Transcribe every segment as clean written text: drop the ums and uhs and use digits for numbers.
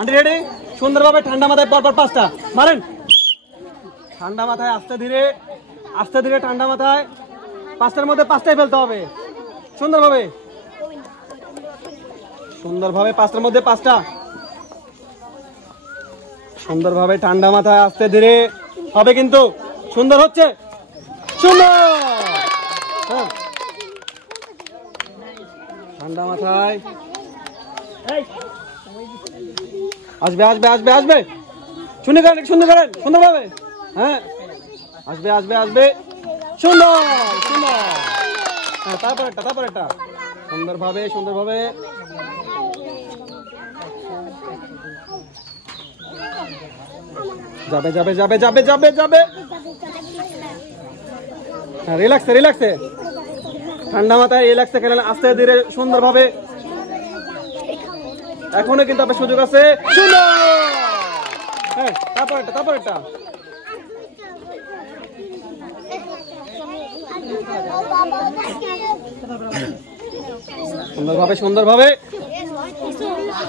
Aunty ready? সুন্দরভাবে ঠান্ডা মাথায় পরপর 5টা মারেন। ঠান্ডা মাথায় আস্তে ধীরে ঠান্ডা মাথায় 5টার মধ্যে 5টাই ফেলতে হবে। সুন্দরভাবে 5টার মধ্যে 5টা। সুন্দরভাবে ঠান্ডা মাথায় আস্তে ধীরে হবে, কিন্তু সুন্দর হচ্ছে। সুন্দর। ঠান্ডা মাথায় আসবে। শুনে করেন সুন্দরভাবে। হ্যাঁ, আসবে। সুন্দর। হ্যাঁ, তারপর একটা সুন্দরভাবে যাবে। হ্যাঁ, রিল্যাক্সে ঠান্ডা মাথায় রিল্যাক্সে খেলেন, আস্তে ধীরে সুন্দরভাবে। এখনো কিন্তু আপনার সুযোগ আছে। সুন্দর। হ্যাঁ, তারপর একটা সুন্দরভাবে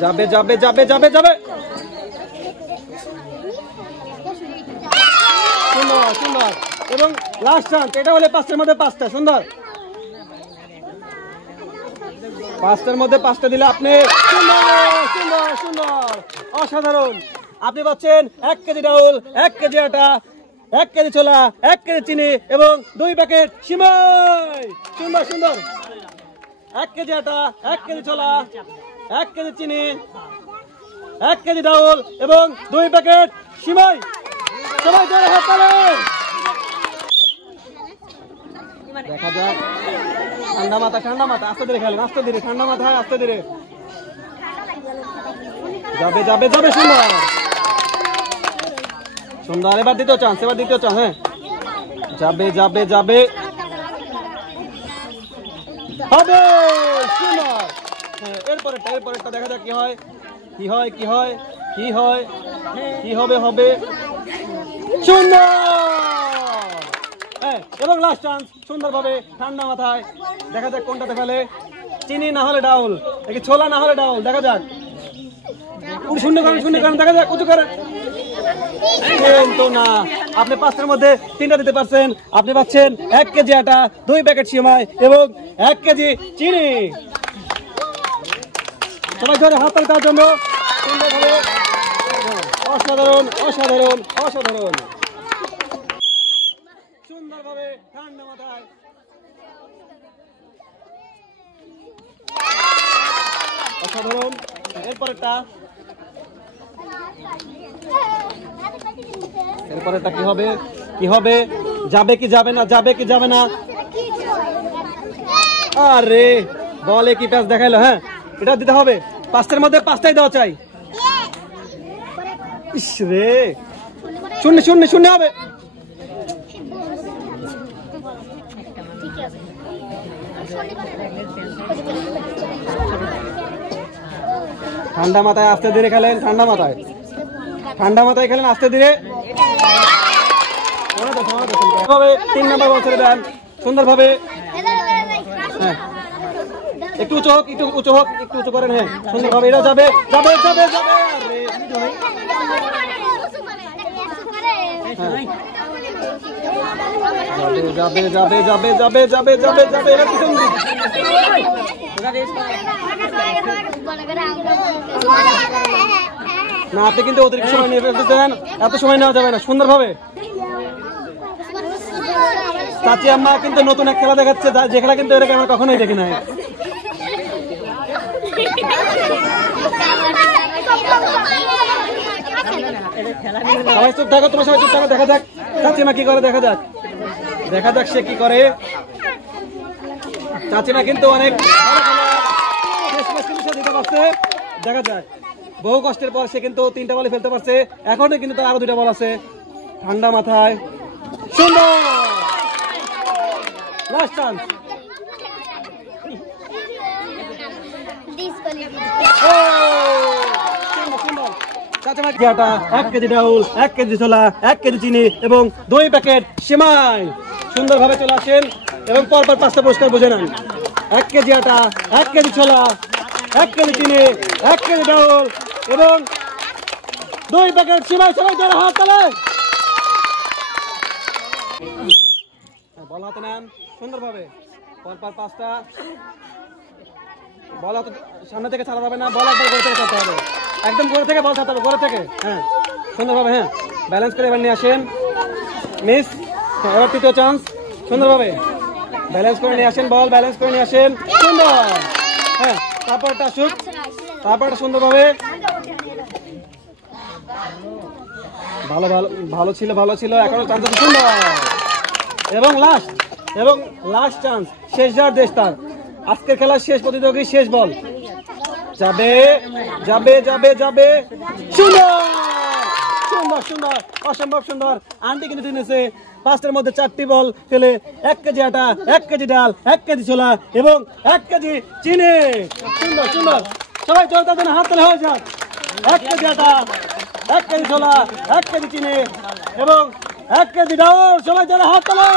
যাবে। সুন্দর। এবং লাস্ট চান্স, এটা হলে 5টার মধ্যে 5টা। সুন্দর। 5টার মধ্যে 5টা দিলে আপনি সুন্দর অসাধারণ। আপনি পাচ্ছেন 1 কেজি ডাউল, 1 কেজি আটা, 1 কেজি ছোলা, 1 কেজি চিনি এবং 2 প্যাকেট সিমাই। সুন্দর। 1 কেজি আটা, 1 কেজি ছোলা, 1 কেজি চিনি, 1 কেজি ডাউল এবং 2 প্যাকেট সিমাই। সবাই জোরে হাত তালেন। দেখা যাক। ঠান্ডা মাথা আস্তে ধীরে খেলেন, ঠান্ডা মাথায় আস্তে ধীরে যাবে। সুন্দর। এবার দ্বিতীয় চান্স। হ্যাঁ, যাবে হবে। সুন্দর। হ্যাঁ, এরপরেরটা দেখা যাক কি হবে। সুন্দর। এবং লাস্ট চান্স, সুন্দরভাবে ঠান্ডা মাথায় দেখা যাক কোনটাতে ফেলে। চিনি না হলে ডাউল, নাকি ছোলা না হলে ডাউল। দেখা যাক। শূন্য করেন দেখা যাক। উঁচু করেন। কিন্তু না, আপনি 5টার মধ্যে 3টা দিতে পারছেন। আপনি পাচ্ছেন 1 কেজি আটা, 2 প্যাকেট সিমাই এবং 1 কেজি চিনি। সবাই ধরে হাত তালি তার জন্য। অসাধারণ। সুন্দরভাবে ঠান্ডা মাথায় অসাধারণ। এরপরেরটা কি হবে? যাবে কি যাবে না? আরে বলে কি প্যাচ দেখাইলো। হ্যাঁ, এটা দিতে হবে। 5টার মধ্যে 5টাই দেওয়া চাই। ইস রে, শূন্য হবে। ঠান্ডা মাথায় আস্তে ধীরে খেলেন। ঠান্ডা মাথায় খেলেন আস্তে ধীরে। 3 নাম্বার বল ছেড়ে দেন সুন্দরভাবে। হ্যাঁ, একটু উঁচু করেন। হ্যাঁ, সুন্দরভাবে। এটা যাবে। না, আপনি কিন্তু অতিরিক্ত সময় নিয়ে ফেলতেছেন। এত সময় নেওয়া যাবে না। সুন্দরভাবে। চাচি আম্মা কিন্তু নতুন এক খেলা দেখাচ্ছে, যে খেলা কিন্তু এটাকে আমরা কখনোই দেখি নাই। সবাই চুপ থাকো, তোমার সবাই চুপ থাকো। দেখা যাক চাচিমা কি করে। দেখা যাক সে কি করে। চাচিমা কিন্তু অনেক দিতে পারছে। দেখা যাক, বহু কষ্টের পর সে কিন্তু 3টা বলে ফেলতে পারছে। এখনো কিন্তু তার আরো 2টা বল আছে। ঠান্ডা মাথায়। সুন্দর। Last chance. চাচিমা কি আটা, 1 কেজি ডাউল, 1 কেজি ছোলা, 1 কেজি চিনি এবং 2 প্যাকেট সিমাই। সুন্দরভাবে চলে আসেন এবং পরপর 5টা পুরস্কার বুঝে নেন। 1 কেজি আটা, 1 কেজি ছোলা, 1 কেজি চিনি, 1 কেজি ডাউল এবং 2 প্যাকেট সিমাই, সবাই জোরে হাত তালে। বল হাতে নেন সুন্দরভাবে, পরপর 5টা বল হাতে, সামনে থেকে ছাড়া যাবে না, বল একবার গোড়া থেকে ছাড়তে হবে, একদম গোড়া থেকে বল ছাড়তে হবে, গোড়া থেকে। হ্যাঁ সুন্দরভাবে, হ্যাঁ ব্যালেন্স করে এবার নিয়ে আসেন, মিস। এবার 3য় চান্স, সুন্দরভাবে ব্যালেন্স করে নিয়ে আসেন, বল ব্যালেন্স করে নিয়ে আসেন, সুন্দর। হ্যাঁ তারপরটা আসুক, তারপরটা সুন্দরভাবে, ভালো ভালো ভালো ছিল, ভালো ছিল, এখনো চান্স আছে, সুন্দর। এবং লাস্ট চান্স, শেষ যার দেশ তার, আজকের খেলার শেষ প্রতিযোগী, শেষ বল যাবে যাবে যাবে যাবে, সুন্দর সুন্দর সুন্দর, অসম্ভব সুন্দর। আন্টি কিন্তু টেনেছে 5টার মধ্যে 4টি বল ফেলে 1 কেজি আটা, 1 কেজি ডাল, 1 কেজি ছোলা এবং 1 কেজি চিনি। সুন্দর সুন্দর, সবাই জোরে তার জন্য হাত তালে হয়ে যাক। 1 কেজি আটা, 1 কেজি ছোলা, 1 কেজি চিনি এবং 1 কেজি ডাল, সবাই জোরে হাত তালে।